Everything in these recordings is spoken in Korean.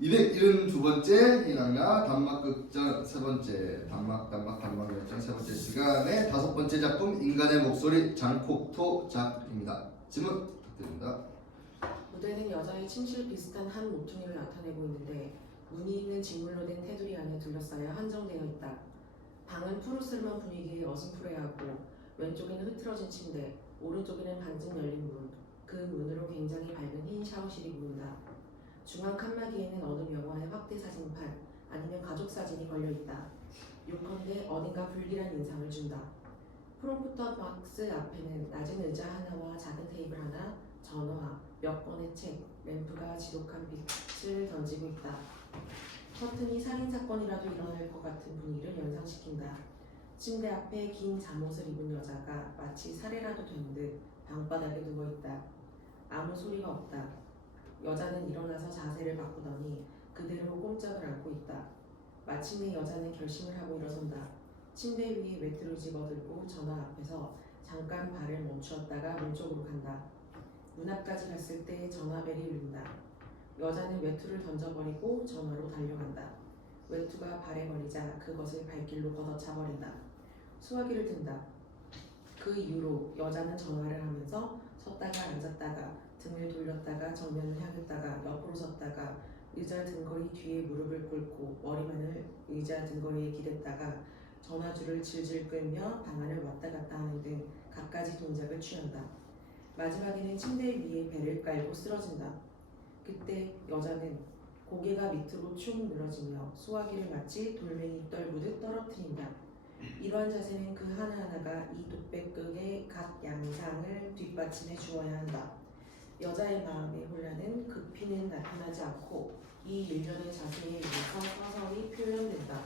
272번째 희망야 단막극장 세 번째 단막극장 세 번째 시간의 다섯 번째 작품 인간의 목소리 장콕토작입니다. 질문 부탁드립니다. 무대는 여자의 침실 비슷한 한 모퉁이를 나타내고 있는데 무늬 있는 직물로 된 테두리 안에 둘러싸여 한정되어 있다. 방은 푸르스름한 분위기에 어슴푸레하고 왼쪽에는 흐트러진 침대, 오른쪽에는 반쯤 열린 문, 그 문으로 굉장히 밝은 흰 샤워실이 보인다. 중앙 칸막이에는 어느 영화의 확대 사진판 아니면 가족 사진이 걸려있다. 요컨대 어딘가 불길한 인상을 준다. 프롬프터 박스 앞에는 낮은 의자 하나와 작은 테이블 하나, 전화, 몇 권의 책, 램프가 지독한 빛을 던지고 있다. 커튼이 살인사건이라도 일어날 것 같은 분위기를 연상시킨다. 침대 앞에 긴 잠옷을 입은 여자가 마치 살해라도 된 듯 방바닥에 누워있다. 아무 소리가 없다. 여자는 일어나서 자세를 바꾸더니 그대로 꼼짝을 않고 있다. 마침내 여자는 결심을 하고 일어선다. 침대 위에 매트를 집어들고 전화 앞에서 잠깐 발을 멈추었다가 문 쪽으로 간다. 문 앞까지 갔을 때 전화벨이 울린다. 여자는 외투를 던져버리고 전화로 달려간다. 외투가 발에 걸리자 그것을 발길로 걷어차버린다. 수화기를 든다. 그 이후로 여자는 전화를 하면서 섰다가 앉았다가 등을 돌렸다가 정면을 향했다가 옆으로 섰다가 의자 등거리 뒤에 무릎을 꿇고 머리만을 의자 등거리에 기댔다가 전화줄을 질질 끌며 방안을 왔다 갔다 하는 등 갖가지 동작을 취한다. 마지막에는 침대 위에 배를 깔고 쓰러진다. 그때 여자는 고개가 밑으로 축 늘어지며 수화기를 마치 돌멩이 떨구듯 떨어뜨린다. 이러한 자세는 그 하나하나가 이 독백극의 각 양상을 뒷받침해 주어야 한다. 여자의 마음의 혼란은 급히는 나타나지 않고 이 일련의 자세에 의해서 서서히 표현된다.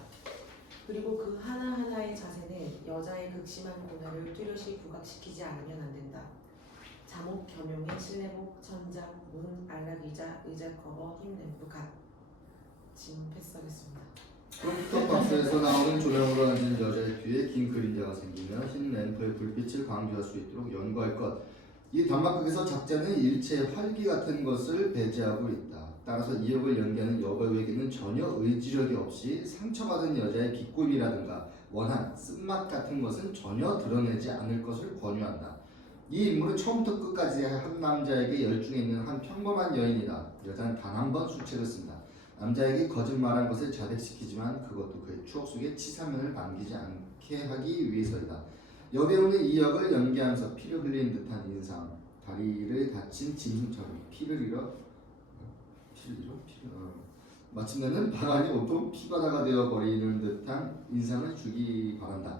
그리고 그 하나하나의 자세는 여자의 극심한 고뇌를 뚜렷이 부각시키지 않으면 안 된다. 잠옷 겸용의 실내복, 천장, 문, 안락의자, 의자 커버, 흰 램프 각. 지금 패스하겠습니다. 프롬프터 박스에서 나오는 조명으로 앉은 여자의 뒤에 긴 그림자가 생기며 흰 램프의 불빛을 강조할 수 있도록 연구할 것. 이 단막극에서 작자는 일체의 활기 같은 것을 배제하고 있다. 따라서 이 역을 연기하는 여배우에게는 전혀 의지력이 없이 상처받은 여자의 기쁨이라든가 원한, 쓴맛 같은 것은 전혀 드러내지 않을 것을 권유한다. 이 인물은 처음부터 끝까지 한 남자에게 열중해 있는 한 평범한 여인이다. 여자는 단 한 번 수책을 쓴다. 남자에게 거짓말한 것을 자백시키지만 그것도 그의 추억 속에 치사면을 남기지 않게 하기 위해서이다. 여배우는 이 역을 연기하면서 피를 흘린 듯한 인상, 다리를 다친 짐승처럼 마침내는 방안이 온통 피바다가 되어버리는 듯한 인상을 주기 바란다.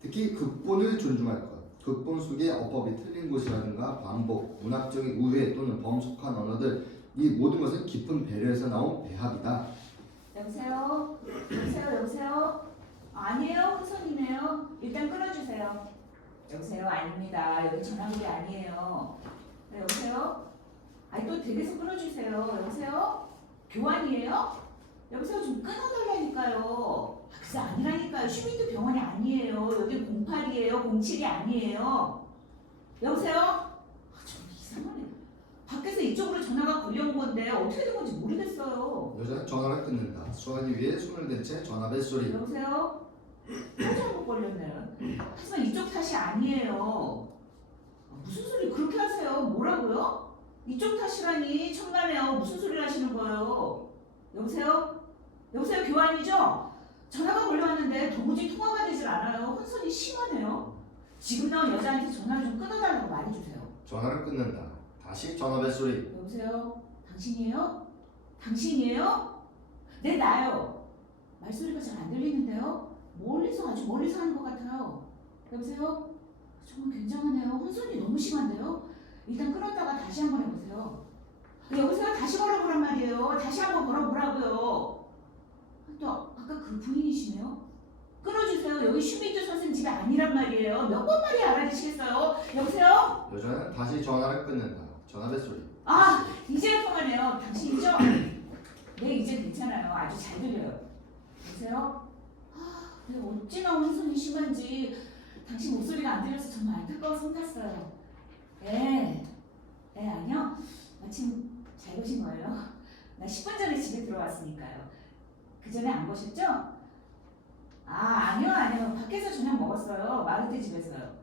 특히 극본을 존중할 것. 극본 속의 어법이 틀린 곳이라든가 반복, 문학적인 우회 또는 범속한 언어들, 이 모든 것은 깊은 배려에서 나온 배합이다. 여보세요? 여보세요? 아니에요, 혼선이네요. 일단 끊어주세요. 여보세요? 아닙니다. 여기 전화국이 아니에요. 네, 여보세요? 아니 또 댁에서 끊어주세요. 여보세요? 교환이에요? 여보세요? 좀 끊어달라니까요. 그게 아니라니까요. 슈미트 병원이 아니에요. 여기 08이에요. 07이 아니에요. 여보세요? 좀 이상하네. 밖에서 이쪽으로 전화가 걸려온 건데 어떻게 된 건지 모르겠어요. 여자는 전화를 끊는다. 수화기 위에 손을 댄 채 전화 벨소리. 여보세요? 잘못 걸렸네요. 하지만 이쪽 탓이 아니에요. 무슨 소리 그렇게 하세요? 뭐라고요? 이쪽 탓이라니 천만에요. 무슨 소리를 하시는 거예요? 여보세요? 여보세요? 교환이죠? 전화가 걸려왔는데 도무지 통화가 되질 않아요. 혼선이 심하네요. 지금 나온 여자한테 전화를 좀 끊어달라고 말해주세요. 전화를 끊는다. 다시 전화 벨소리. 여보세요? 당신이에요? 당신이에요? 네, 나요. 말소리가 잘 안 들리는데요? 멀리서 아주 멀리서 하는 것 같아요. 여보세요? 정말 굉장하네요. 혼선이 너무 심한데요? 일단 끊었다가 다시 한번 해보세요. 여보세요? 다시 걸어보란 말이에요. 다시 한번 걸어보라고요. 또 아까 그 부인이시네요? 끊어주세요. 여기 슈미트 선생 집이 아니란 말이에요. 몇 번 말이 알아주시겠어요? 여보세요? 여자는 다시 전화를 끊는다. 전화 벨소리. 아, 이제 통하네요. 당신이죠? 네, 이제 괜찮아요. 아주 잘 들려요. 여보세요? 네, 어찌나 혼선이 심한지 당신 목소리가 안 들려서 정말 안타까워서 혼났어요. 네, 아니요. 마침 잘 보신 거예요. 나 10분 전에 집에 들어왔으니까요. 그 전에 안 보셨죠? 아니요. 밖에서 저녁 먹었어요. 마르테 집에서요.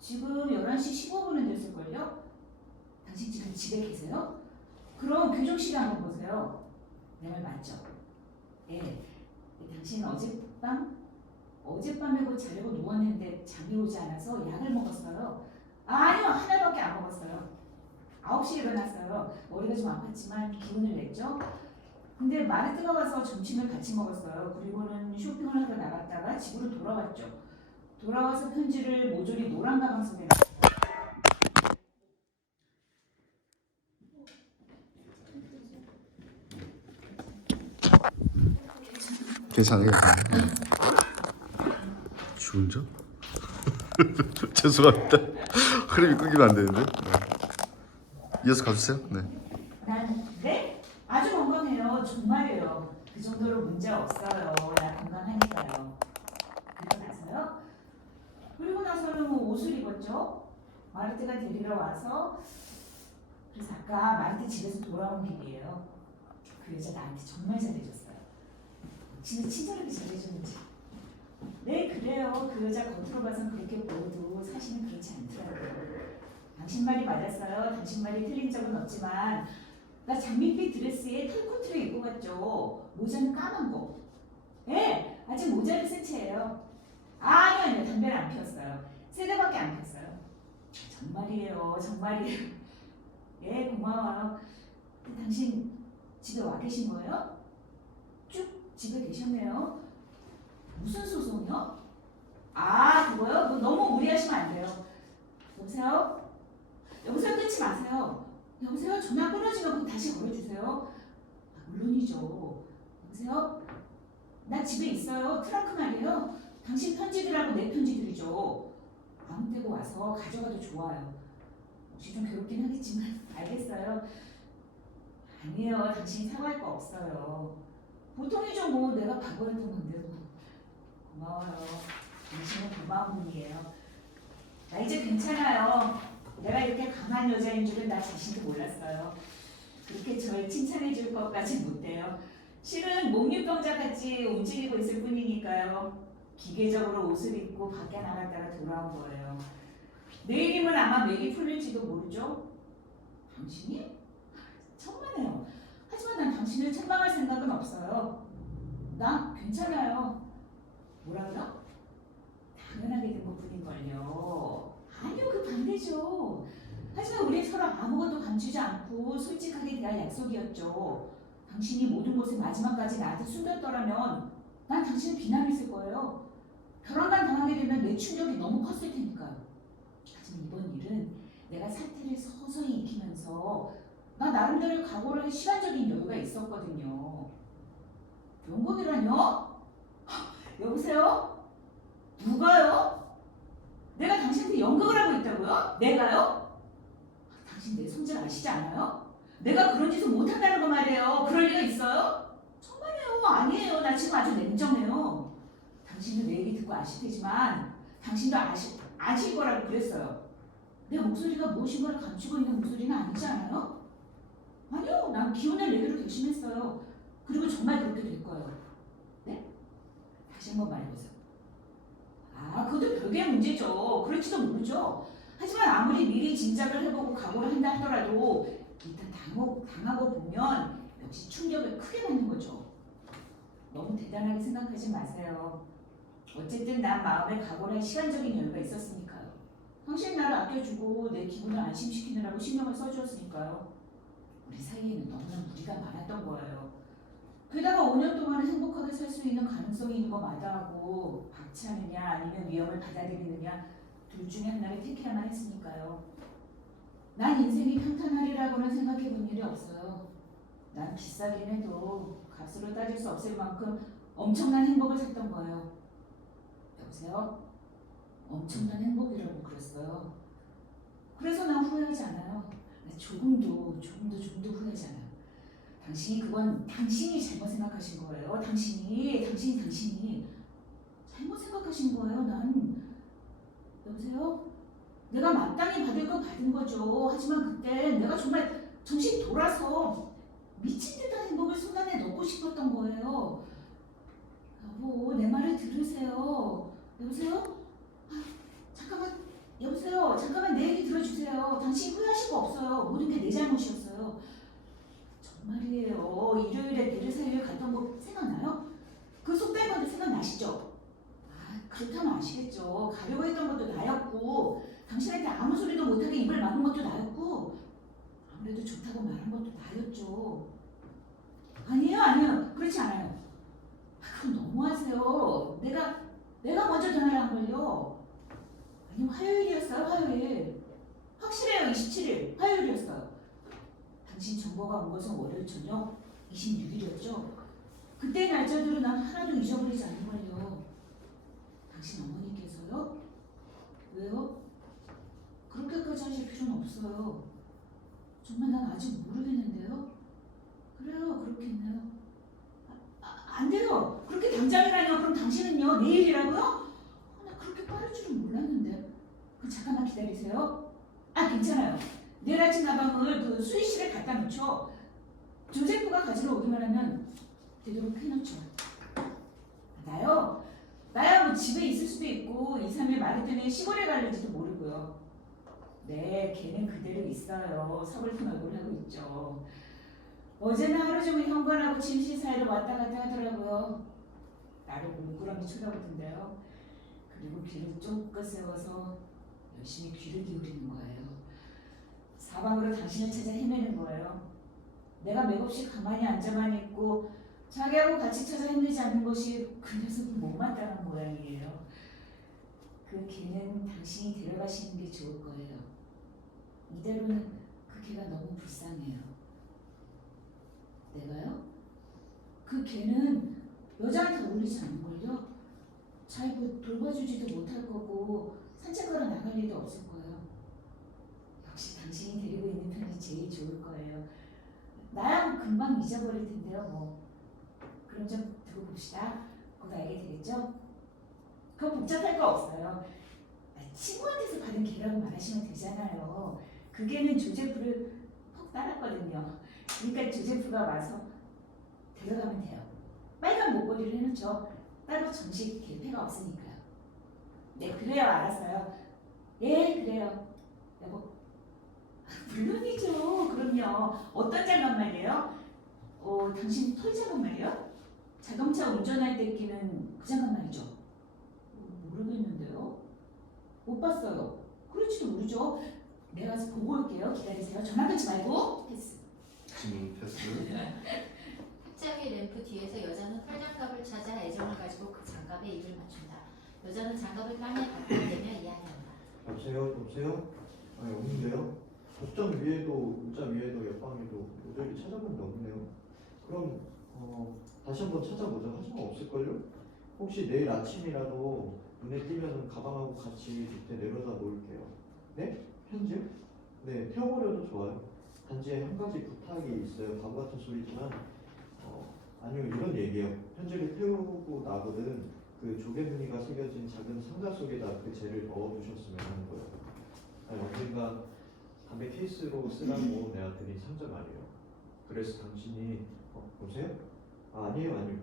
지금 11시 15분은 됐을걸요? 당신 지금 집에 계세요? 그럼 교정실에 한번 보세요. 내 말 맞죠? 네. 당신 어젯밤에 그 자려고 누웠는데 잠이 오지 않아서 약을 먹었어요. 아니요. 하나밖에 안 먹었어요. 9시에 일어났어요. 머리가 좀 아팠지만 기운을 냈죠. 근데 마르트가 와서 점심을 같이 먹었어요. 그리고는 쇼핑을 하러 나갔다가 집으로 돌아왔죠. 돌아와서 편지를 모조리 노란 가방 속에 괜찮아요. 죽은 적? 죄송합니다. 흐름이 끊기면 안 되는데. 이어서 가주세요. 네. 네? 아주 건강해요. 정말이에요. 그 정도로 문제 없어요. 나 건강하니까요. 그리고 나서는 뭐 옷을 입었죠. 마르트가 데리러 와서 그래서 아까 마르트 집에서 돌아온 길이에요. 그 여자 나한테 정말 잘해줬어요. 진짜 친절하게 잘해줬는지. 네 그래요. 그 여자 겉으로 봐선 그렇게 보여도 사실은 그렇지 않더라고요. 당신 말이 맞았어요. 당신 말이 틀린 적은 없지만 나 장밋빛 드레스에 털코트를 입고 갔죠. 모자는 까만 거. 예, 아직 모자를 쓴 채예요. 아니요. 담배를 안 피웠어요. 3대밖에 안 피웠어요. 정말이에요. 예, 고마워요. 당신 집에 와 계신 거예요? 쭉 집에 계셨네요. 무슨 소송이요? 그거요? 너무 무리하시면 안 돼요. 여보세요? 끊지 마세요. 여보세요? 전화 끊어지면 다시 걸어주세요. 물론이죠. 여보세요? 나 집에 있어요. 트렁크 말이에요. 당신 편지들하고 내 편지들이죠. 아무 때고 와서 가져가도 좋아요. 혹시 좀 괴롭긴 하겠지만 알겠어요. 아니에요. 당신이 사과할 거 없어요. 보통이죠. 뭐 내가 바보였던 건데. 고마워요. 당신은 고마운 분이에요. 나 이제 괜찮아요. 내가 이렇게 강한 여자인 줄은 나 자신도 몰랐어요. 그렇게 저를 칭찬해 줄 것까지 못해요. 실은 목류병자같이 움직이고 있을 뿐이니까요. 기계적으로 옷을 입고 밖에 나갔다가 돌아온 거예요. 내일이면 아마 맥이 풀릴지도 모르죠. 당신이? 천만에요. 하지만 난 당신을 책망할 생각은 없어요. 난 괜찮아요. 뭐라고요? 당연하게 된 것뿐인걸요. 아니요, 그 반대죠. 하지만 우리 서로 아무것도 감추지 않고 솔직하게 대할 약속이었죠. 당신이 모든 것을 마지막까지 나한테 숨겼더라면 난 당신을 비난했을 거예요. 결혼만 당하게 되면 내 충격이 너무 컸을 테니까요. 하지만 이번 일은 내가 사태를 서서히 익히면서 나 나름대로 각오를 할 시간적인 여유가 있었거든요. 연극이라뇨? 여보세요? 누가요? 내가 당신한테 연극을 하고 있다고요? 내가요? 당신 내 성질 아시지 않아요? 내가 그런 짓을 못한다는 거 말이에요. 그럴 리가 있어요? 정말이에요. 아니에요. 나 지금 아주 냉정해요. 당신은 내 얘기 듣고 아실 테지만 당신도 아실 거라고 그랬어요. 내 목소리가 무엇인 걸 감추고 있는 목소리는 아니지 않아요? 아니요. 난 기운을 내기로 결심했어요. 그리고 정말 그렇게 될 거예요. 네? 다시 한번 말해보세요. 그것도 별개의 문제죠. 그럴지도 모르죠. 하지만 아무리 미리 짐작을 해보고 각오를 한다 하더라도 일단 당하고 보면 역시 충격을 크게 받는 거죠. 너무 대단하게 생각하지 마세요. 어쨌든 난 마음에 각오를 할 시간적인 여유가 있었으니까요. 당신 나를 아껴주고 내 기분을 안심시키느라고 신경을 써주었으니까요. 우리 사이에는 너무나 무리가 많았던 거예요. 게다가 5년 동안 행복하게 살 수 있는 가능성이 있는 거 마다하고 박차느냐 아니면 위험을 받아들이느냐 둘 중에 하나를 택해야만 했으니까요. 난 인생이 평탄하리라고는 생각해 본 일이 없어요. 난 비싸긴 해도 값으로 따질 수 없을 만큼 엄청난 행복을 샀던 거예요. 여보세요? 엄청난 행복이라고 그랬어요. 그래서 난 후회하지 않아요. 조금도 후회하지 않아요. 그건 당신이 잘못 생각하신 거예요. 당신이 잘못 생각하신 거예요. 여보세요? 내가 마땅히 받을 거 받은 거죠. 하지만 그때 내가 정말 정신 돌아서 미친 듯한 행복을 손안에 넣고 싶었던 거예요. 여보, 내 말을 들으세요. 여보세요? 아, 잠깐만, 여보세요? 잠깐만 내 얘기 들어주세요. 당신 후회하실 거 없어요. 모든 게 내 잘못이었어요. 정말이에요. 일요일에 베르사유에 갔던 거 생각나요? 그 속된 건데 생각나시죠? 아, 그렇다면 아시겠죠. 가려고 했던 것도 나였고 당신한테 아무 소리도 못하게 입을 막은 것도 나였고 아무래도 좋다고 말한 것도 나였죠. 아니에요. 그렇지 않아요. 아, 그럼 너무하세요. 내가 먼저 전화를 한 걸요. 아니, 화요일이었어요. 화요일. 확실해요. 27일 화요일이었어요. 당신 정보가 온 것은 월요일 저녁 26일이었죠. 그때 날짜들은 난 하나도 잊어버리지 않는걸요. 당신 어머니께서요? 왜요? 그렇게까지 하실 필요는 없어요. 정말 난 아직 모르겠는데요. 그래요, 그렇겠네요. 안 돼요. 그렇게 당장이라뇨. 그럼 당신은요, 내일이라고요? 나 그렇게 빠를 줄은 몰랐는데. 그럼 잠깐만 기다리세요. 아, 괜찮아요. 내일 아침 가방을 그 수의실에 갖다 놓죠. 조제프가 가지러 오기만 하면 되도록 해놓죠. 나야 뭐 집에 있을 수도 있고 2, 3일 말이 뜨면 시골에 갈는지도 모르고요. 네, 걔는 그대로 있어요. 서글픈 얼굴 하고 있죠. 어제는 하루 종일 현관하고 침실 사이로 왔다 갔다 하더라고요. 나를 물끄러미 쳐다보던데요. 그리고 귀를 쫑긋 세워서 열심히 귀를 기울이는 거예요. 사방으로 당신을 찾아 헤매는 거예요. 내가 맥없이 가만히 앉아만 있고 자기하고 같이 찾아 헤매지 않는 것이 그 녀석을 못마땅한 모양이에요. 그 개는 당신이 데려가시는 게 좋을 거예요. 이대로는 그 개가 너무 불쌍해요. 내가요? 그 개는 여자한테 어울리지 않는걸요? 잘 돌봐주지도 못할 거고 산책하러 나갈 일도 없을 거예요. 역시 당신이 데리고 있는 편이 제일 좋을 거예요. 나야 금방 잊어버릴 텐데요. 뭐 그럼 좀 두고 봅시다. 곧 알게 되겠죠? 그거 복잡할 거 없어요. 친구한테서 받은 개라고 말하시면 되잖아요. 그 개는 조제프를 퍽 따랐거든요. 그러니까 조제프가 와서 데려가면 돼요. 빨간 목걸이를 해놓죠. 따로 정식 개패가 없으니까요. 네, 그래요. 알았어요. 예, 그래요. 여보. 물론이죠. 그럼요. 어떤 장갑 말이에요? 당신 털 장갑 말이요? 자동차 운전할 때 끼는 그 장갑 말이죠? 모르겠는데요. 못 봤어요. 그럴지도 모르죠. 내가 가서 보고 올게요. 기다리세요. 전화 끊지 말고. 패스. 패스. 책장의 램프 뒤에서 여자는 털장갑을 찾아 애정을 가지고 그 장갑에 입을 맞춘다. 여자는 장갑을 땀에 닦아내며 이야기한다. 여보세요? 아니 없는데요? 옷장 위에도 옷장 위에도 옆방에도 모델이 찾아본 데 없네요. 그럼 다시 한번 찾아보자. 하지만 없을걸요? 혹시 내일 아침이라도 눈에 띄면 가방하고 같이 밑에 내려다 놓을게요. 네? 편지요? 네, 태워버려도 좋아요. 단지 한 가지 부탁이 있어요. 바보 같은 소리지만 아니요, 이런 얘기예요. 편지를 태우고 나거든 그 조개 무늬가 새겨진 작은 상자 속에다 그 재를 넣어두셨으면 하는 거예요. 아니, 언젠가 담배 케이스로 쓰라고 내가 드린 상자 말이에요. 그래서 당신이 보세요? 아니에요.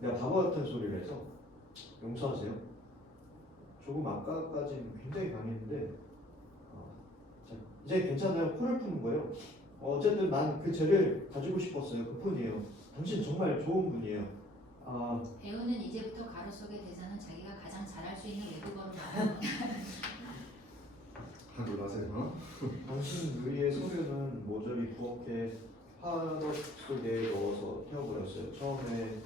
내가 바보 같은 소리를 해서 용서하세요. 조금 아까까지는 굉장히 강했는데 자, 이제 괜찮아요. 코를 푸는 거예요. 어쨌든 난 그 죄를 가지고 싶었어요. 그뿐이에요. 당신 정말 좋은 분이에요. 배우는 이제부터 가로 속의 대사는 자기가 가장 잘할 수 있는 외국어로 말한다. 한글 하세요. 당신 의의 서류는 모조리 부엌에 화덕 속에 넣어서 태워버렸어요. 처음에는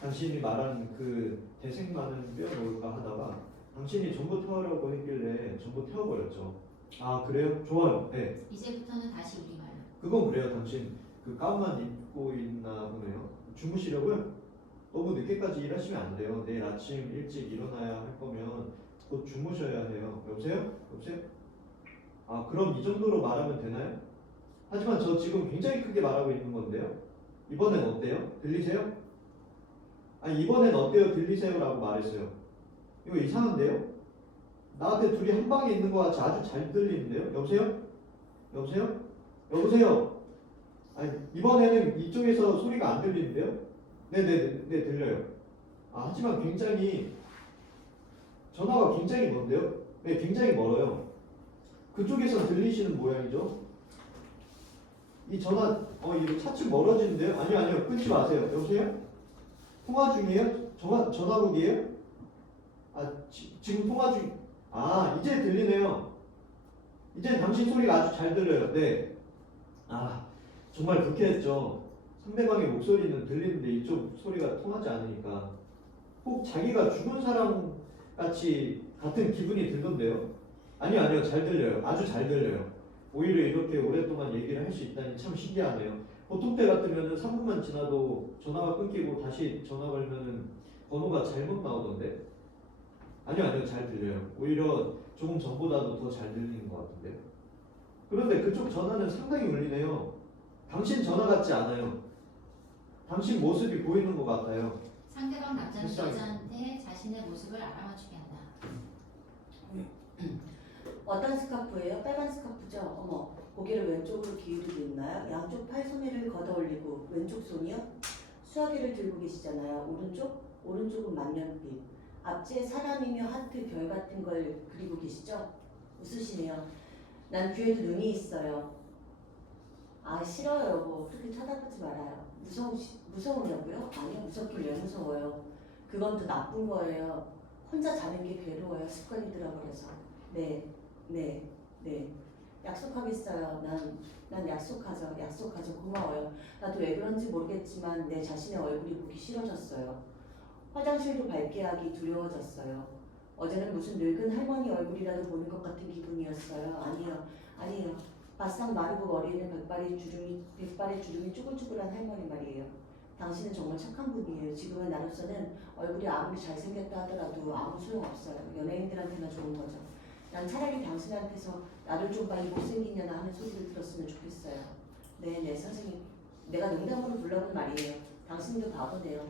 당신이 말한 그 대생 많은 빼어놓을까 하다가 당신이 전부 태우려고 했길래 전부 태워버렸죠. 아, 그래요? 좋아요. 네. 이제부터는 다시 우리말로. 그건 그래요. 당신 그 가운만 입고 있나 보네요. 주무시려고요? 너무 늦게까지 일하시면 안 돼요. 내일 아침 일찍 일어나야 할 거면 곧 주무셔야 해요. 여보세요? 그럼 이 정도로 말하면 되나요? 하지만 저 지금 굉장히 크게 말하고 있는 건데요. 이번엔 어때요? 들리세요? 이번엔 어때요? 들리세요? 라고 말했어요. 이거 이상한데요? 나한테 둘이 한 방에 있는 거 같이 아주 잘 들리는데요? 여보세요? 아니 이번에는 이쪽에서 소리가 안 들리는데요? 네네네 들려요. 하지만 굉장히 전화가 굉장히 먼데요? 네 굉장히 멀어요. 그쪽에서 들리시는 모양이죠? 이 전화 이거 차츰 멀어지는데요? 아니요 끊지 마세요. 여보세요? 통화 중이에요? 전화국이에요? 지금 통화 중. 이제 들리네요. 이제 당신 소리가 아주 잘 들려요. 네. 정말 불쾌했죠. 상대방의 목소리는 들리는데 이쪽 소리가 통하지 않으니까 꼭 자기가 죽은 사람 같이 같은 기분이 들던데요. 아니요 잘 들려요. 아주 잘 들려요. 오히려 이렇게 오랫동안 얘기를 할 수 있다니 참 신기하네요. 보통 때 같으면은 3분만 지나도 전화가 끊기고 다시 전화 걸면은 번호가 잘못 나오던데. 아니요 잘 들려요. 오히려 조금 전보다도 더 잘 들리는 것 같은데요. 그런데 그쪽 전화는 상당히 울리네요. 당신 전화 같지 않아요. 당신 모습이 보이는 것 같아요. 상대방 남자는 불쌍해. 여자한테 자신의 모습을 알아맞추게 한다. 어떤 스카프예요? 빨간 스카프죠? 어머, 고개를 왼쪽으로 기울이고 있나요? 양쪽 팔 소매를 걷어 올리고 왼쪽 손이요? 수화기를 들고 계시잖아요. 오른쪽? 오른쪽은 만년빛. 앞뒤에 사람이며 하트, 별 같은 걸 그리고 계시죠? 웃으시네요. 난 귀에도 눈이 있어요. 싫어요, 여보. 그렇게 쳐다보지 말아요. 무서우냐고요? 아니요, 무섭긴 왜 무서워요? 그건 더 나쁜 거예요. 혼자 자는 게 괴로워요. 습관이 들어버려서. 네. 약속하겠어요. 난 약속하죠. 고마워요. 나도 왜 그런지 모르겠지만 내 자신의 얼굴이 보기 싫어졌어요. 화장실도 밝게 하기 두려워졌어요. 어제는 무슨 늙은 할머니 얼굴이라도 보는 것 같은 기분이었어요. 아니에요. 바싹 마르고 머리에는 백발의 주름이 쭈글쭈글한 할머니 말이에요. 당신은 정말 착한 분이에요. 지금은 나로서는 얼굴이 아무리 잘생겼다 하더라도 아무 소용없어요. 연예인들한테나 좋은 거죠. 난 차라리 당신한테서 나를 좀 봐, 이 못생긴 년아 하는 소리를 들었으면 좋겠어요. 네, 선생님. 내가 농담으로 불러본 말이에요. 당신도 바보네요.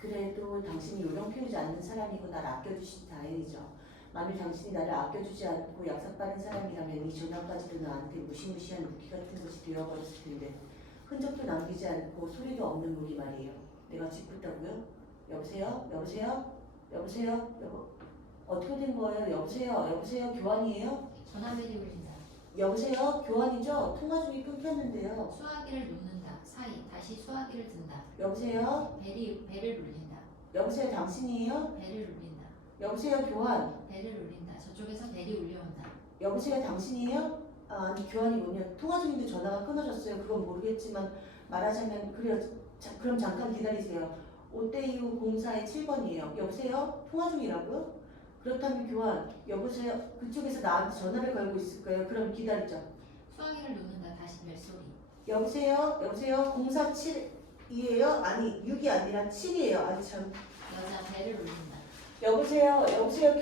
그래도 당신이 요령 피우지 않는 사람이고 날 아껴주시니 다행이죠. 만일 당신이 나를 아껴주지 않고 약삭빠른 사람이라면 이 전화까지도 나한테 무시무시한 무기 같은 것이 되어버렸을 텐데 흔적도 남기지 않고 소리도 없는 무기 말이에요. 내가 짓궂다고요? 여보세요? 여보? 어떻게 된 거예요? 여보세요? 교환이에요? 전화벨이 울린다. 여보세요? 교환이죠? 통화 중이 끊겼는데요. 수화기를 놓는다. 사이 다시 수화기를 든다. 여보세요? 배를 울린다. 여보세요? 당신이에요? 배를 울린다. 여보세요? 교환? 배를 울린다. 저쪽에서 벨이 울려온다. 여보세요? 당신이에요? 아니 교환이군요. 통화 중인데 전화가 끊어졌어요. 그건 모르겠지만 말하자면 그래요. 그럼 잠깐 기다리세요. 오떼이우 공사의 7번이에요. 여보세요? 통화 중이라고요? 그렇다면 교환, 여보세요? 그쪽에서 나한테 전화를 걸고 있을 거예요. 그럼 기다리죠. 수화기를 놓는다. 다시 벨소리. 여보세요? 047이에요? 아니 6이 아니라 7이에요. 아니 참. 여자 배를 울린다. 여보세요?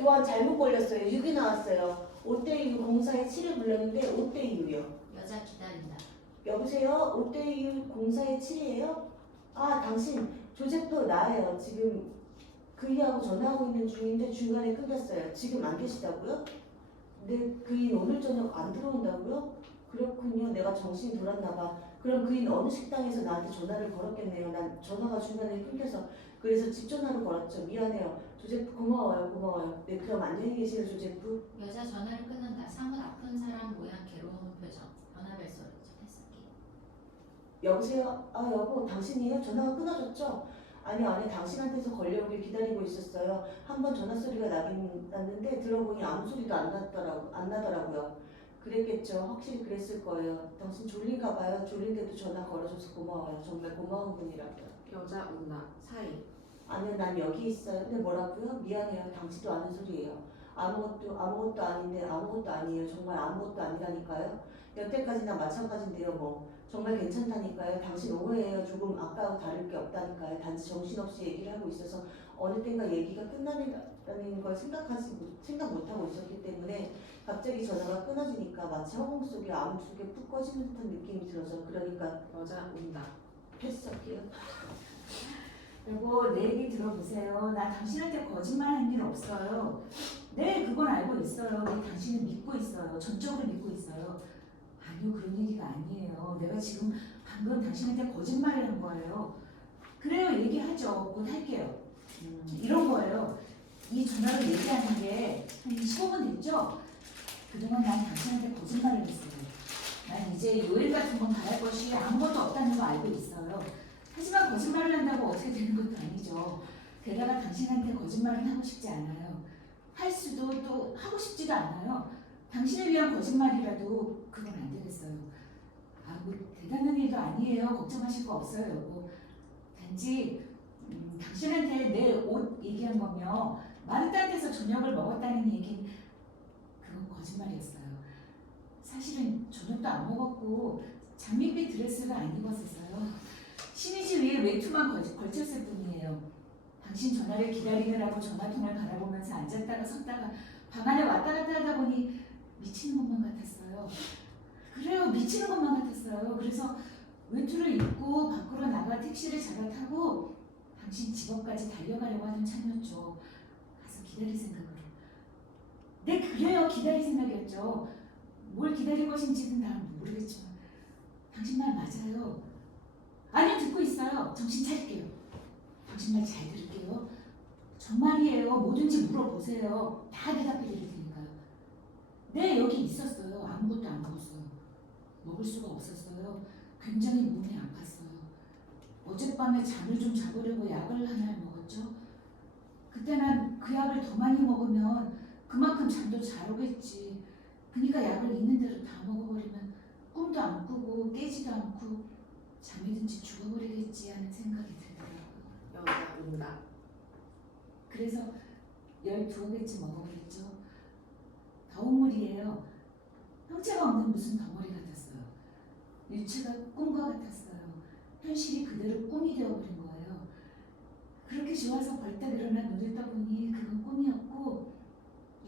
교환 잘못 걸렸어요. 6이 나왔어요. 5대6 공사에 7을 불렀는데 5대6이요. 여자 기다린다. 여보세요? 5대6 공사에 7이에요? 당신 조제프 나예요. 지금 그이하고 전화하고 있는 중인데 중간에 끊겼어요. 지금 안 계시다고요? 근데 그인 오늘 저녁 안 들어온다고요? 그렇군요. 내가 정신이 돌았나 봐. 그럼 그인 어느 식당에서 나한테 전화를 걸었겠네요. 난 전화가 중간에 끊겨서 그래서 집 전화로 걸었죠. 미안해요. 조제프 고마워요. 네, 그럼 안녕히 계세요, 조제프. 여자 전화를 끊는다. 사뭇 아픈 사람 모양 괴로운 표정. 전화벨 소리. 햇살기. 여보세요? 여보, 당신이에요? 전화가 끊어졌죠? 아니요, 당신한테서 걸려오길 기다리고 있었어요. 한 번 전화 소리가 나긴 났는데 들어보니 아무 소리도 안 나더라고요. 그랬겠죠. 확실히 그랬을 거예요. 당신 졸린가 봐요. 졸린데도 전화 걸어줘서 고마워요. 정말 고마운 분이라고요. 여자 운다. 사이. 아니요, 난 여기 있어요. 근데 뭐라고요? 미안해요. 당신도 아는 소리예요. 아무것도 아닌데 아무것도 아니에요. 정말 아무것도 아니라니까요. 여태까지나 마찬가지인데요. 뭐 정말 괜찮다니까요. 당신 오해예요. 조금 아까와 다를 게 없다니까요. 단지 정신없이 얘기를 하고 있어서 어느 땐가 얘기가 끝나는 걸 생각 못하고 있었기 때문에 갑자기 전화가 끊어지니까 마치 허공 속에 암흑 속에 푹 꺼지는 듯한 느낌이 들어서 그러니까 여자 운다. 패스할게요. 여보, 내 얘기 들어보세요. 나 당신한테 거짓말한 일 없어요. 네, 그건 알고 있어요. 네, 당신을 믿고 있어요. 전적으로 믿고 있어요. 아니요, 그런 얘기가 아니에요. 내가 지금 방금 당신한테 거짓말을 한 거예요. 그래요, 얘기하죠. 곧 할게요. 이런 거예요. 이 전화로 얘기하는 게 한 15분 됐죠? 그동안 난 당신한테 거짓말을 했어요. 난 이제 요일 같은 건 바랄 것이 아무것도 없다는 거 알고 있어요. 하지만 거짓말을 한다고 어떻게 되는 것도 아니죠. 게다가 당신한테 거짓말은 하고 싶지 않아요. 할 수도 또 하고 싶지도 않아요. 당신을 위한 거짓말이라도 그건 안 되겠어요. 뭐 대단한 일도 아니에요. 걱정하실 거 없어요, 여보. 단지 당신한테 내 옷 얘기한 거며 마르타한테서 저녁을 먹었다는 얘긴 그건 거짓말이었어요. 사실은 저녁도 안 먹었고 장밋빛 드레스를 안 입었었어요. 신이지 위에 외투만 걸쳤을 뿐이에요. 당신 전화를 기다리느라고 전화통을 바라보면서 앉았다가 섰다가 방 안에 왔다 갔다 하다 보니 미치는 것만 같았어요. 그래요, 미치는 것만 같았어요. 그래서 외투를 입고 밖으로 나가 택시를 잡아 타고 당신 집 앞까지 달려가려고 하던 참이었죠. 가서 기다릴 생각으로. 네, 그래요, 기다릴 생각이었죠. 뭘 기다릴 것인지는 난 모르겠지만 당신 말 맞아요. 아니요, 듣고 있어요. 정신 차릴게요. 당신 말 잘 들을게요. 정말이에요. 뭐든지 물어보세요. 다 대답해 드릴 테니까요. 네, 여기 있었어요. 아무것도 안 먹었어요. 먹을 수가 없었어요. 굉장히 몸이 아팠어요. 어젯밤에 잠을 좀 자보려고 약을 하나를 먹었죠. 그때 난 그 약을 더 많이 먹으면 그만큼 잠도 잘 오겠지. 그러니까 약을 있는 대로 다 먹어버리면 꿈도 안 꾸고 깨지도 않고 잠이 든지 죽어버리겠지 하는 생각이 들더라고요. 여자 응답. 그래서 12개쯤 먹어버렸죠. 더운물이에요. 형체가 없는 무슨 덩어리 같았어요. 유체가 꿈과 같았어요. 현실이 그대로 꿈이 되어버린 거예요. 그렇게 좋아서 벌떡 일어나 눈을 떠보니 그건 꿈이었고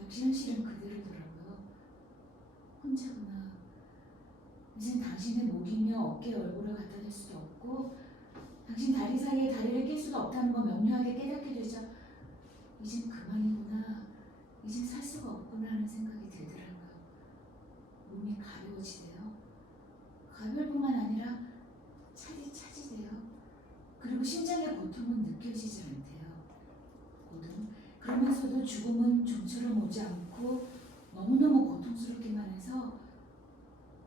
역시 현실은 그대로더라고요. 혼자구나. 이젠 당신의 목이며 어깨에 얼굴을 갖다 댈 수도 없고 당신 다리 사이에 다리를 낄 수도 없다는 거 명료하게 깨닫게 되죠. 이젠 그만이구나. 이젠 살 수가 없구나 하는 생각이 들더라고요. 몸이 가벼워지대요. 가벼울 뿐만 아니라 차지돼요. 그리고 심장의 고통은 느껴지지 않대요. 고통. 그러면서도 죽음은 좀처럼 오지 않고 너무너무 고통스럽기만 해서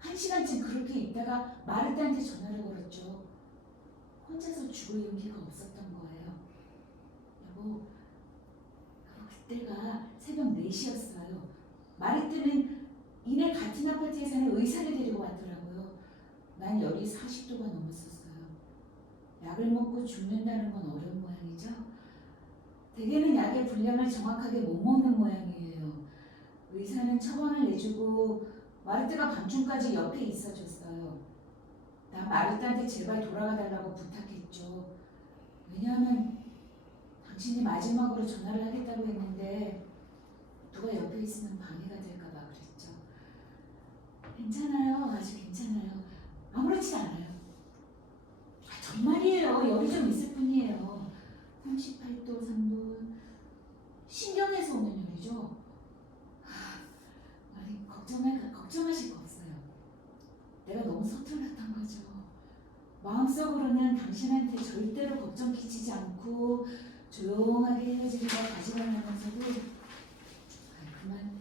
1시간쯤 그렇게 있다가 마르타한테 전화를 걸었죠. 혼자서 죽을 용기가 없었던 거예요. 여보, 그때가 새벽 4시였어요. 마르타는 이내 같은 아파트에 사는 의사를 데리고 왔더라고요. 난 열이 40도가 넘었었어요. 약을 먹고 죽는다는 건 어려운 모양이죠. 대개는 약의 분량을 정확하게 못 먹는 모양이에요. 의사는 처방을 내주고 마르타가 밤중까지 옆에 있어줬어요. 난 마르타한테 제발 돌아가달라고 부탁했죠. 왜냐하면 당신이 마지막으로 전화를 하겠다고 했는데 누가 옆에 있으면 방해가 될까봐 그랬죠. 괜찮아요. 아주 괜찮아요. 아무렇지 않아요. 정말이에요. 열이 좀 있을 뿐이에요. 38도 3분. 신경에서 오는 열이죠. 아니 걱정하실 거 없어요. 내가 너무 서툴렀던 거죠. 마음속으로는 당신한테 절대로 걱정 끼치지 않고 조용하게 헤어지기가 가져가면서도 그만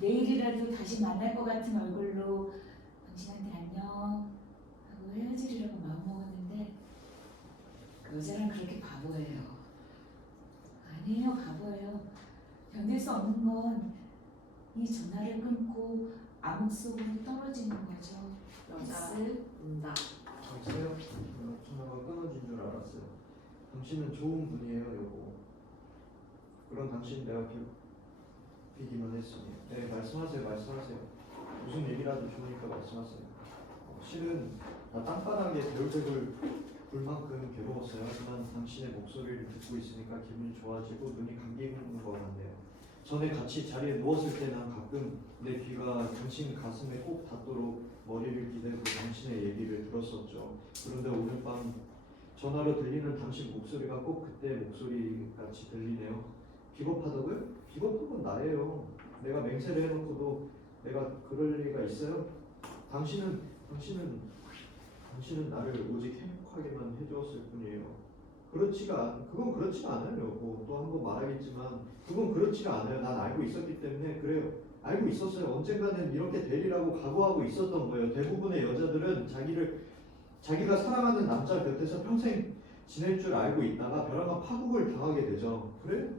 내일이라도 다시 만날 것 같은 얼굴로 당신한테 안녕 하고 헤어지려고 마음먹었는데 그 여자랑 그렇게 바보예요. 아니에요, 바보예요. 견딜 수 없는 건 이 전화를 끊고 암흑 속으로 떨어지는 거죠. 여자 패스. 응답. 글쎄요. 전화가 끊어진 줄 알았어요. 당신은 좋은 분이에요, 여보. 그런 당신 내가 비기만 했으니. 네, 말씀하세요. 무슨 얘기라도 좋으니까 말씀하세요. 실은 나 땅바닥에 별백을 불 만큼 괴로웠어요. 하지만 당신의 목소리를 듣고 있으니까 기분이 좋아지고 눈이 감기는 것 같네요. 전에 같이 자리에 누웠을 때 난 가끔 내 귀가 당신 가슴에 꼭 닿도록 머리를 기대고 당신의 얘기를 들었었죠. 그런데 오늘 밤 전화로 들리는 당신 목소리가 꼭 그때 목소리 같이 들리네요. 비겁하다고요? 비겁한 건 나예요. 내가 맹세를 해놓고도 내가 그럴 리가 있어요? 당신은 당신은 나를 오직 행복하게만 해주었을 뿐이에요. 그건 그렇지가 않아요. 뭐 또 한 번 말하겠지만 그건 그렇지가 않아요. 난 알고 있었기 때문에 그래요. 알고 있었어요. 언젠가는 이렇게 되리라고 각오하고 있었던 거예요. 대부분의 여자들은 자기가 사랑하는 남자 곁에서 평생 지낼 줄 알고 있다가 벼랑간 파국을 당하게 되죠. 그래?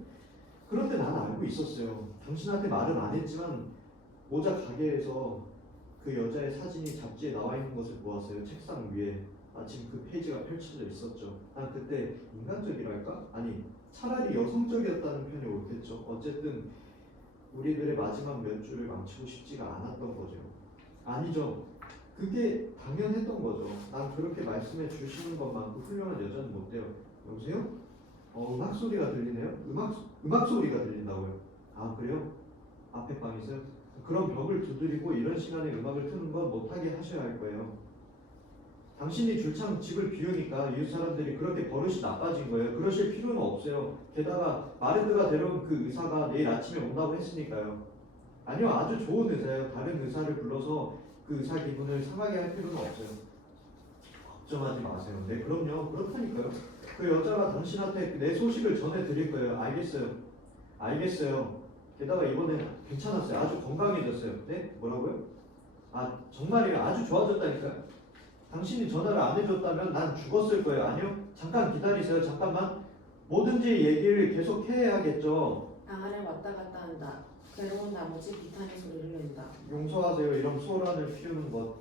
그런데 나는 알고 있었어요. 당신한테 말은 안 했지만 모자 가게에서 그 여자의 사진이 잡지에 나와 있는 것을 보았어요. 책상 위에 마침 그 페이지가 펼쳐져 있었죠. 난 그때 인간적이랄까? 아니 차라리 여성적이었다는 표현이 옳겠죠. 어쨌든 우리들의 마지막 몇 주를 망치고 싶지가 않았던 거죠. 아니죠. 그게 당연했던 거죠. 난 그렇게 말씀해 주시는 것만큼 훌륭한 여자는 못 돼요. 여보세요? 음악 소리가 들리네요? 음악 소리가 들린다고요? 아 그래요? 앞에 방이세요? 그럼 벽을 두드리고 이런 시간에 음악을 트는 건 못하게 하셔야 할 거예요. 당신이 줄창 집을 비우니까 이웃 사람들이 그렇게 버릇이 나빠진 거예요. 그러실 필요는 없어요. 게다가 마르드가 데려온 그 의사가 내일 아침에 온다고 했으니까요. 아니요, 아주 좋은 의사예요. 다른 의사를 불러서 그 의사 기분을 상하게 할 필요는 없어요. 걱정하지 마세요. 네, 그럼요. 그렇다니까요. 그 여자가 당신한테 내 소식을 전해드릴 거예요. 알겠어요. 게다가 이번엔 괜찮았어요. 아주 건강해졌어요. 네? 뭐라고요? 아, 정말이에요. 아주 좋아졌다니까요. 당신이 전화를 안 해줬다면 난 죽었을 거예요. 아니요. 잠깐 기다리세요. 잠깐만. 뭐든지 얘기를 계속 해야겠죠. 방 안을 왔다 갔다 한다. 괴로운 나머지 비탄의 소리를 낸다. 용서하세요. 이런 소란을 피우는 것.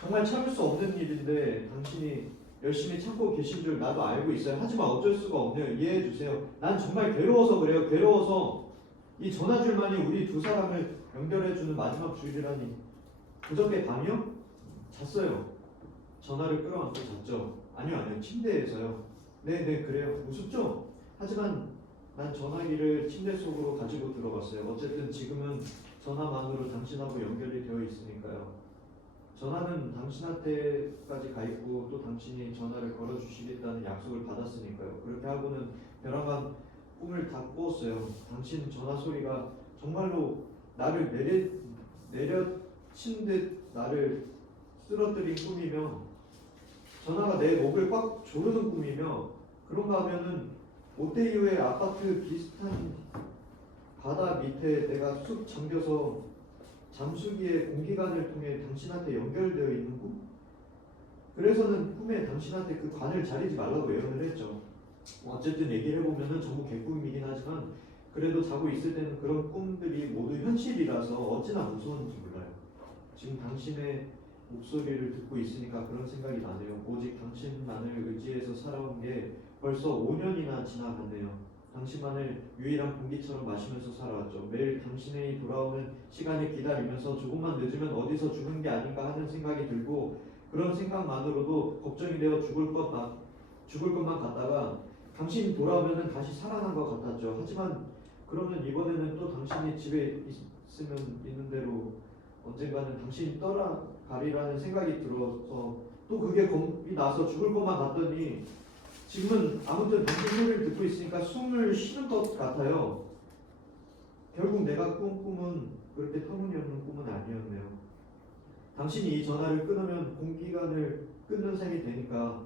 정말 참을 수 없는 일인데 당신이 열심히 참고 계신 줄 나도 알고 있어요. 하지만 어쩔 수가 없네요. 이해해 주세요. 난 정말 괴로워서 그래요. 괴로워서. 이 전화줄만이 우리 두 사람을 연결해주는 마지막 주일이라니. 그저께 밤이요? 잤어요. 전화를 끌어안고 잤죠. 아니요. 침대에서요. 네, 그래요. 우습죠? 하지만 난 전화기를 침대 속으로 가지고 들어갔어요. 어쨌든 지금은 전화만으로 당신하고 연결이 되어 있으니까요. 전화는 당신한테까지 가 있고 또 당신이 전화를 걸어주시겠다는 약속을 받았으니까요. 그렇게 하고는 벼랑간 꿈을 다 꾸었어요. 당신 전화 소리가 정말로 나를 내려친 듯 나를 쓰러뜨린 꿈이며 전화가 내 목을 꽉 조르는 꿈이며 그런가 하면은 롯데이오의 아파트 비슷한 바다 밑에 내가 쑥 잠겨서 잠수기의 공기관을 통해 당신한테 연결되어 있는 꿈? 그래서는 꿈에 당신한테 그 관을 자르지 말라고 예언을 했죠. 어쨌든 얘기를 해보면은 전부 개꿈이긴 하지만 그래도 자고 있을 때는 그런 꿈들이 모두 현실이라서 어찌나 무서운지 몰라요. 지금 당신의 목소리를 듣고 있으니까 그런 생각이 나네요. 오직 당신만을 의지해서 살아온 게 벌써 5년이나 지나갔네요. 당신만을 유일한 공기처럼 마시면서 살아왔죠. 매일 당신이 돌아오는 시간을 기다리면서 조금만 늦으면 어디서 죽는 게 아닌가 하는 생각이 들고 그런 생각만으로도 걱정이 되어 죽을 것만 같다가 당신이 돌아오면 다시 살아난 것 같았죠. 하지만 그러면 이번에는 또 당신이 집에 있으면 있는 대로 언젠가는 당신이 떠나가리라는 생각이 들어서 또 그게 겁이 나서 죽을 것만 같더니 지금은 아무튼 당신 소리를 듣고 있으니까 숨을 쉬는 것 같아요. 결국 내가 꾼 꿈은 그렇게 터무니없는 꿈은 아니었네요. 당신이 이 전화를 끊으면 공기관을 끊는 셈이 되니까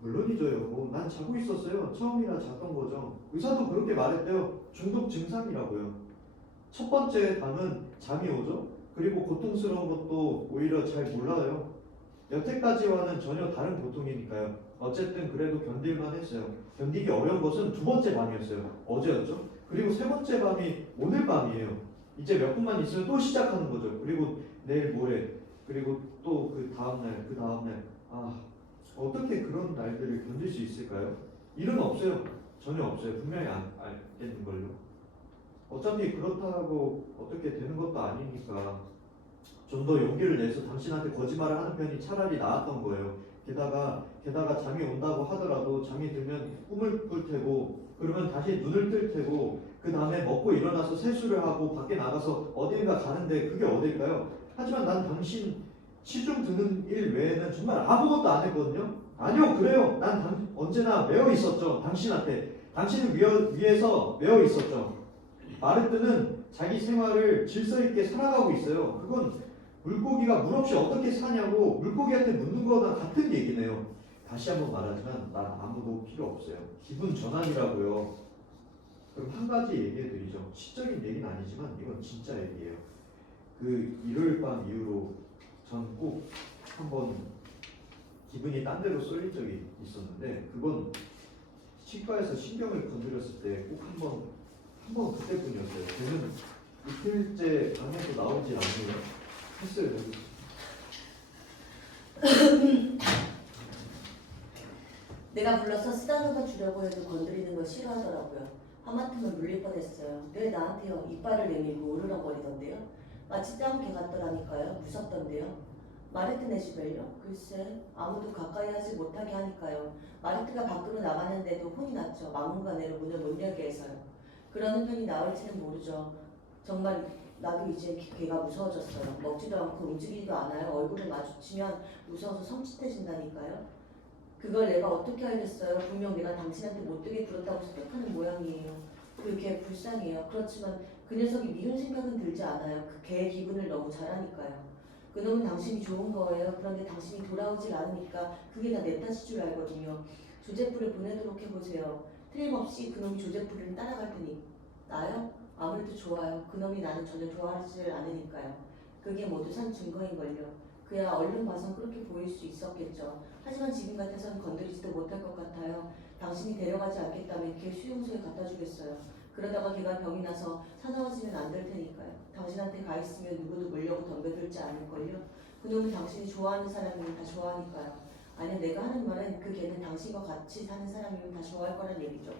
물론이죠. 난 자고 있었어요. 처음이라 잤던 거죠. 의사도 그렇게 말했대요. 중독 증상이라고요. 첫 번째 밤은 잠이 오죠. 그리고 고통스러운 것도 오히려 잘 몰라요. 여태까지와는 전혀 다른 고통이니까요. 어쨌든 그래도 견딜만 했어요. 견디기 어려운 것은 두 번째 밤이었어요. 어제였죠. 그리고 세 번째 밤이 오늘 밤이에요. 이제 몇 분만 있으면 또 시작하는 거죠. 그리고 내일 모레 그리고 또 그 다음날 어떻게 그런 날들을 견딜 수 있을까요? 일은 없어요. 전혀 없어요. 분명히 알겠는걸요. 어차피 그렇다고 어떻게 되는 것도 아니니까 좀 더 용기를 내서 당신한테 거짓말을 하는 편이 차라리 나았던 거예요. 게다가 잠이 온다고 하더라도 잠이 들면 꿈을 꿀 테고 그러면 다시 눈을 뜰 테고 그 다음에 먹고 일어나서 세수를 하고 밖에 나가서 어딘가 가는데 그게 어딜까요? 하지만 난 당신 시중 드는 일 외에는 정말 아무것도 안 했거든요. 아니요, 그래요. 난 언제나 매여 있었죠. 당신한테. 당신을 위해서 매여 있었죠. 마르트는 자기 생활을 질서 있게 살아가고 있어요. 그건 물고기가 물 없이 어떻게 사냐고 물고기한테 묻는 거랑 같은 얘기네요. 다시 한번 말하지만 난 아무도 필요 없어요. 기분 전환이라고요. 그럼 한 가지 얘기해드리죠. 시적인 얘기는 아니지만 이건 진짜 얘기예요. 그 일요일 밤 이후로 전 꼭 한번 기분이 딴 데로 쏠린 적이 있었는데 그건 치과에서 신경을 건드렸을 때 꼭 한 번 그때뿐이었어요. 저는 이틀째 방에서 나오지 않네요. 했어요. 저도. 내가 불러서 쓰다듬어 주려고 해도 건드리는 걸 싫어하더라고요. 하마터면 물릴 뻔했어요. 늘 나한테요 이빨을 내밀고 으르렁거리던데요. 마치 땀개 같더라니까요. 무섭던데요. 마르트 네시벨요? 글쎄 아무도 가까이 하지 못하게 하니까요. 마르트가 밖으로 나가는데도 혼이 났죠. 막무가내로 문을 못 열게 해서요. 그러는 편이 나을지는 모르죠. 정말 나도 이제 걔가 무서워졌어요. 먹지도 않고 움직이지도 않아요. 얼굴을 마주치면 무서워서 섬찟해진다니까요. 그걸 내가 어떻게 알겠어요? 분명 내가 당신한테 못되게 굴었다고 생각하는 모양이에요. 그게 불쌍해요. 그렇지만 그 녀석이 미운 생각은 들지 않아요. 그 개의 기분을 너무 잘하니까요. 그놈은 당신이 좋은 거예요. 그런데 당신이 돌아오질 않으니까 그게 다 내 탓일 줄 알거든요. 조제풀을 보내도록 해보세요. 틀림없이 그놈이 조제풀을 따라갈 테니 나요? 아무래도 좋아요. 그놈이 나는 전혀 좋아하지를 않으니까요. 그게 모두 산 증거인걸요. 그야 얼른 봐선 그렇게 보일 수 있었겠죠. 하지만 지금 같아선 건드리지도 못할 것 같아요. 당신이 데려가지 않겠다면 걔 수용소에 갖다 주겠어요. 그러다가 걔가 병이 나서 사나워지면 안 될 테니까요. 당신한테 가 있으면 누구도 물려고 덤벼들지 않을걸요. 그놈은 당신이 좋아하는 사람이면 다 좋아하니까요. 아니 내가 하는 말은 그 걔는 당신과 같이 사는 사람이면 다 좋아할 거란 얘기죠.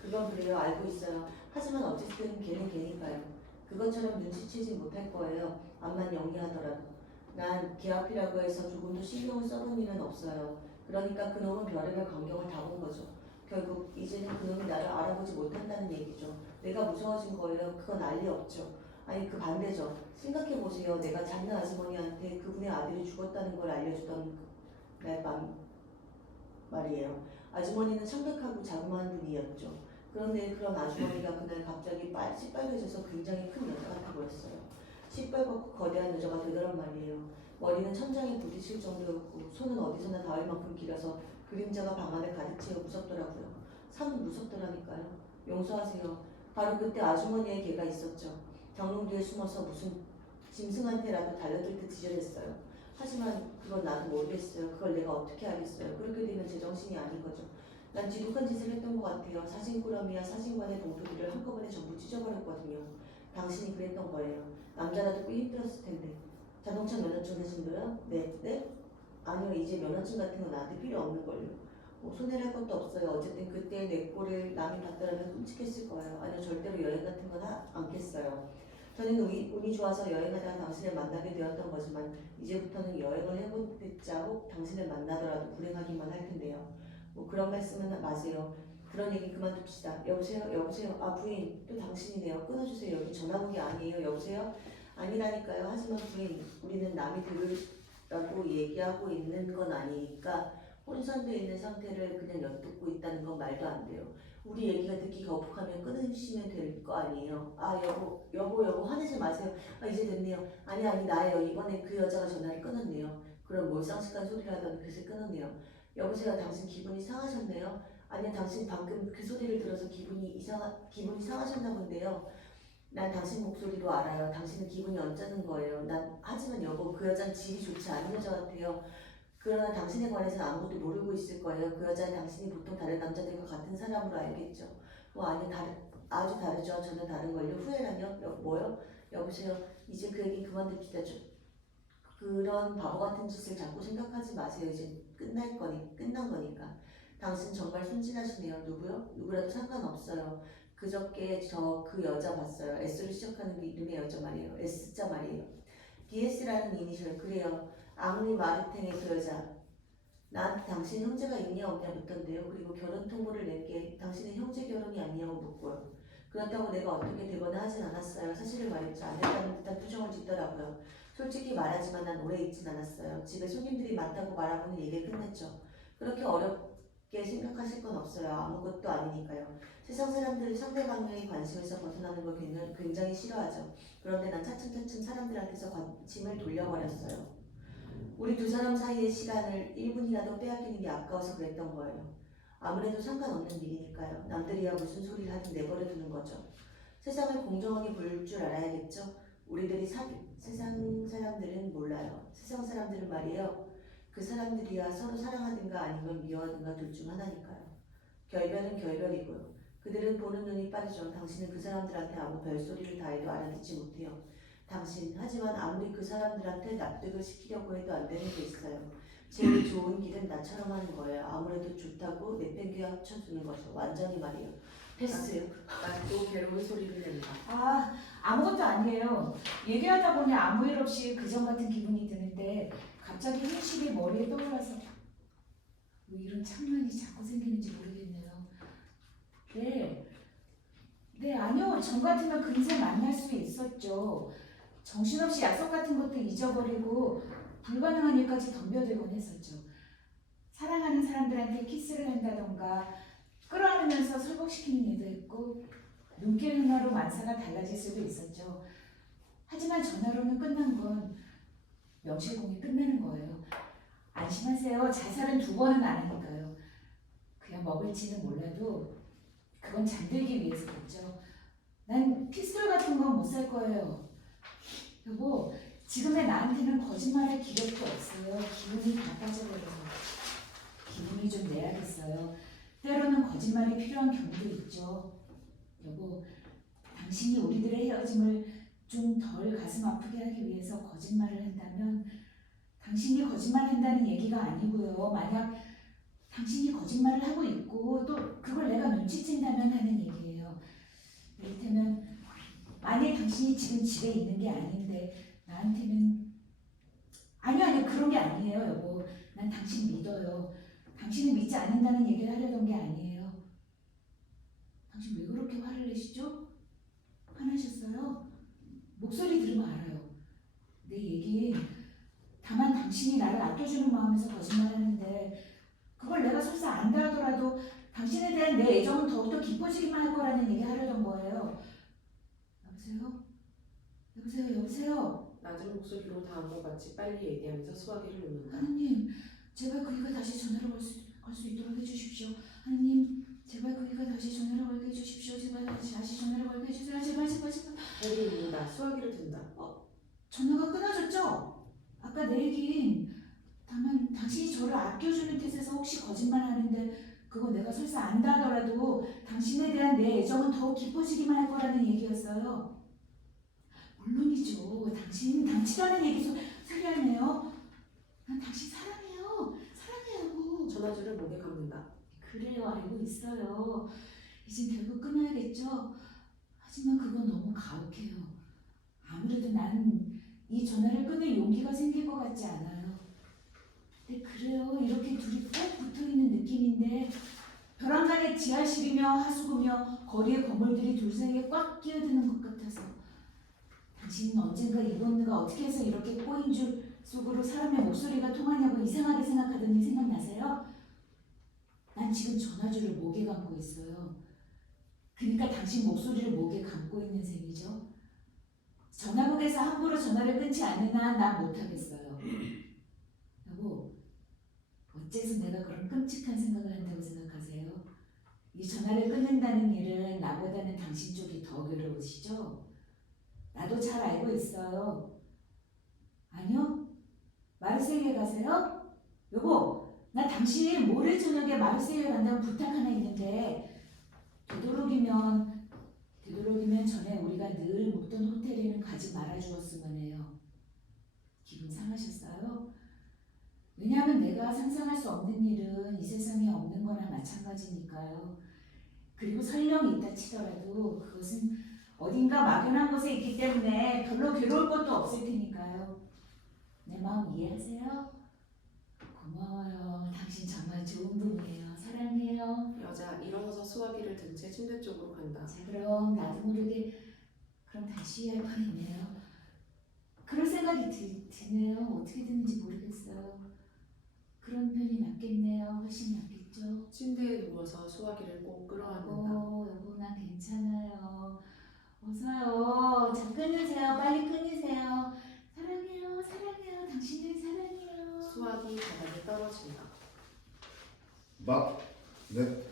그건 그래요. 알고 있어요. 하지만 어쨌든 걔는 걔니까요. 그것처럼 눈치채지 못할 거예요. 암만 영리하더라도. 난 걔 앞이라고 해서 조금도 신경을 써본 일은 없어요. 그러니까 그놈은 별의별 광경을 다 본 거죠. 결국 이제는 그놈이 나를 알아보지 못한다는 얘기죠. 내가 무서워진 거예요. 그건 알리 없죠. 아니 그 반대죠. 생각해보세요. 내가 잔느 아주머니한테 그분의 아들이 죽었다는 걸 알려주던 날 밤 말이에요. 아주머니는 창백하고 자그마한 분이었죠. 그런데 그런 아주머니가 그날 갑자기 시빨개져서 굉장히 큰 여자 같아 보였어요. 시뻘겋고 거대한 여자가 되더란 말이에요. 머리는 천장에 부딪힐 정도였고 손은 어디서나 닿을 만큼 길어서 그림자가 방 안에 가득 채워 무섭더라고요. 사는 무섭더라니까요. 용서하세요. 바로 그때 아주머니의 개가 있었죠. 장롱 뒤에 숨어서 무슨 짐승한테라도 달려들 듯 지저댔어요. 하지만 그건 나도 모르겠어요. 그걸 내가 어떻게 알겠어요. 그렇게 되면 제정신이 아닌 거죠. 난 지독한 짓을 했던 것 같아요. 사진꾸러미와 사진관의 봉투들을 한꺼번에 전부 찢어버렸거든요. 당신이 그랬던 거예요. 남자라도 꽤 힘들었을 텐데. 자동차 면허증 사진도요? 네? 아니요. 이제 면허증 같은 건 나한테 필요 없는 걸요. 뭐 손해랄 것도 없어요. 어쨌든 그때 내 꼴을 남이 봤더라면 끔찍했을 거예요. 아니요. 절대로 여행 같은 건 않겠어요. 저는 운이 좋아서 여행하다가 당신을 만나게 되었던 거지만 이제부터는 여행을 해본 때자고 당신을 만나더라도 불행하기만 할 텐데요. 뭐 그런 말씀은 마세요. 그런 얘기 그만둡시다. 여보세요? 아 부인 또 당신이네요. 끊어주세요. 여기 전화번호 아니에요. 여보세요? 아니라니까요. 하지만 부인 우리는 남이 들으라고 얘기하고 있는 건 아니니까 혼선되어 있는 상태를 그냥 엿듣고 있다는 건 말도 안 돼요. 우리 얘기가 듣기 거북하면 끊으시면 될 거 아니에요. 아 여보 화내지 마세요. 아 이제 됐네요. 아니 나예요. 이번에 그 여자가 전화를 끊었네요. 그럼 몰상식한 소리를 하더니 그새 끊었네요. 여보세요. 당신 기분이 상하셨네요. 아니 당신 방금 그 소리를 들어서 기분이 상하셨나 본데요. 난 당신 목소리로 알아요. 당신은 기분이 언짢은 거예요. 하지만 여보 그 여자는 질이 좋지 않은 여자 같아요. 그러나 당신에 관해서는 아무것도 모르고 있을 거예요. 그 여자는 당신이 보통 다른 남자들과 같은 사람으로 알겠죠. 아주 다르죠. 전혀 다른걸요. 후회라뇨? 뭐요? 여보세요. 이제 그 얘기 그만둡시다. 그런 바보 같은 짓을 자꾸 생각하지 마세요. 이제 끝난 거니까. 당신 정말 순진하시네요. 누구요? 누구라도 상관없어요. 그저께 저 그 여자 봤어요. S로 시작하는 그 이름의 여자 말이에요. S자 말이에요. DS라는 이니셜. 그래요. 앙리 마르탱의 그 여자. 나한테 당신 형제가 있냐 없냐 묻던데요. 그리고 결혼 통보를 낸 게 당신의 형제 결혼이 아니냐고 묻고요. 그렇다고 내가 어떻게 되거나 하진 않았어요. 사실을 말했죠. 안 했다는 듯한 표정을 짓더라고요. 솔직히 말하지만 난 오래 있진 않았어요. 집에 손님들이 많다고 말하고는 얘기를 끝냈죠. 그렇게 생각하실 건 없어요. 아무것도 아니니까요. 세상 사람들은 상대방의 관심에서 벗어나는 걸 굉장히 싫어하죠. 그런데 난 차츰차츰 사람들한테서 관심을 돌려버렸어요. 우리 두 사람 사이의 시간을 1분이라도 빼앗기는 게 아까워서 그랬던 거예요. 아무래도 상관없는 일이니까요. 남들이야 무슨 소리를 하든 내버려 두는 거죠. 세상을 공정하게 볼 줄 알아야겠죠. 세상 사람들은 몰라요. 세상 사람들은 말이에요. 그 사람들이야 서로 사랑하든가 아니면 미워하든가 둘 중 하나니까요. 결별은 결별이고요. 그들은 보는 눈이 빠르죠. 당신은 그 사람들한테 아무 별소리를 다 해도 알아듣지 못해요. 하지만 아무리 그 사람들한테 납득을 시키려고 해도 안 되는 게 있어요. 제일 좋은 길은 나처럼 하는 거예요. 아무래도 좋다고 내팽개에 합쳐주는 거죠. 완전히 말이에요. 패스요. 난 또 괴로운 소리를 낸다. 아무것도 아니에요. 얘기하다 보니 아무 일 없이 그전 같은 기분이 드는데 갑자기 현실이 머리에 떠올라서 왜 이런 장난이 자꾸 생기는지 모르겠네요. 네, 아니요. 전 같으면 금세 만날 수 있었죠. 정신없이 약속 같은 것도 잊어버리고 불가능한 일까지 덤벼들곤 했었죠. 사랑하는 사람들한테 키스를 한다던가 끌어안으면서 설복시키는 일도 했고 눈길 하나로 만사가 달라질 수도 있었죠. 하지만 전화로는 끝난 건 명실공히 끝나는 거예요. 안심하세요. 자살은 2번은 안 하니까요. 그냥 먹을지는 몰라도 그건 잠들기 위해서겠죠. 난 피스톨 같은 건 못 살 거예요. 여보, 지금의 나한테는 거짓말할 기력도 없어요. 기운이 다 빠져버려서. 기분이 좀 내야겠어요. 때로는 거짓말이 필요한 경우도 있죠. 여보, 당신이 우리들의 헤어짐을 좀 덜 가슴 아프게 하기 위해서 거짓말을 한다면 당신이 거짓말한다는 얘기가 아니고요. 만약 당신이 거짓말을 하고 있고 또 그걸 내가 눈치챈다면 하는 얘기예요. 이를테면 만약 당신이 지금 집에 있는 게 아닌데 나한테는 아니요 그런 게 아니에요 여보. 난 당신 믿어요. 당신을 믿지 않는다는 얘기를 하려던 게 아니에요. 당신 왜 그렇게 화를 내시죠? 화나셨어요? 목소리 들으면 알아요. 내 얘기 다만 당신이 나를 아껴주는 마음에서 거짓말하는데 그걸 내가 설사 안다 하더라도 당신에 대한 내 애정은 더욱더 깊어지기만 할 거라는 얘기 하려던 거예요. 여보세요? 낮은 목소리로 다음 것 같이 빨리 얘기하면서 수화기를 누른다. 하느님, 제발 그이가 다시 전화로 갈 수 있도록 해주십시오. 하느님, 제발 그이가 다시 전화로 걸게 해주십시오. 제발 다시 전화로 걸게 해주세요. 제발. 배를 누른다. 수화기를 든다. 전화가 끊어졌죠? 아까 내 얘긴 다만 당신이 저를 아껴주는 뜻에서 혹시 거짓말하는데 그거 내가 설사 안다 하더라도 당신에 대한 내 애정은 더욱 깊어지기만 할 거라는 얘기였어요. 물론이죠. 당신 당치라는 얘기 소리 하네요. 난 당신 사랑해요. 전화줄을 목에 감는다. 그래요. 알고 있어요. 이젠 결국 끊어야겠죠. 하지만 그건 너무 가혹해요. 아무래도 난 이 전화를 끊을 용기가 생길 것 같지 않아요. 근데 그래요. 이렇게 둘이 꼭 붙어있는 느낌인데 벼랑간의 지하실이며 하수구며 거리의 건물들이 둘 사이에 꽉 끼어드는 것 같아서 당신은 언젠가 이번누가 어떻게 해서 이렇게 꼬인 줄 속으로 사람의 목소리가 통하냐고 이상하게 생각하던 일 생각나세요? 난 지금 전화줄을 목에 감고 있어요. 그러니까 당신 목소리를 목에 감고 있는 셈이죠. 전화국에서 함부로 전화를 끊지 않는 한 난 못하겠어요. 여보, 어째서 내가 그런 끔찍한 생각을 한다고 생각하세요? 이 전화를 끊는다는 일은 나보다는 당신 쪽이 더 괴로우시죠? 나도 잘 알고 있어요. 아니요? 마르세유에 가세요? 여보, 나 당신이 모레 저녁에 마르세유에 간다는 부탁 하나 있는데 되도록이면 전에 우리가 늘 묵던 호텔에는 가지 말아주었으면 해요. 기분 상하셨어요? 왜냐하면 내가 상상할 수 없는 일은 이 세상에 없는 거나 마찬가지니까요. 그리고 설령 있다 치더라도 그것은 어딘가 막연한 곳에 있기 때문에 별로 괴로울 것도 없을 테니까요. 내 마음 이해하세요? 고마워요. 당신 정말 좋은 분이에요. 사랑해요. 여자 일어서서 수화기를 든 채 침대 쪽으로 간다. 자, 그럼 나도 모르게 그럼 다시 할 뻔했네요. 그럴 생각이 드네요. 어떻게 되는지 모르겠어요. 그런 편이 낫겠네요. 훨씬 낫겠죠. 침대에 누워서 수화기를 꼭 끌어안는다. 여보 난 괜찮아요. 어서요. 자 끊으세요. 빨리 끊으세요. 사랑해요. 사랑해요. 당신을 사랑해요. 수화기 바닥에 떨어진다. 막, 네,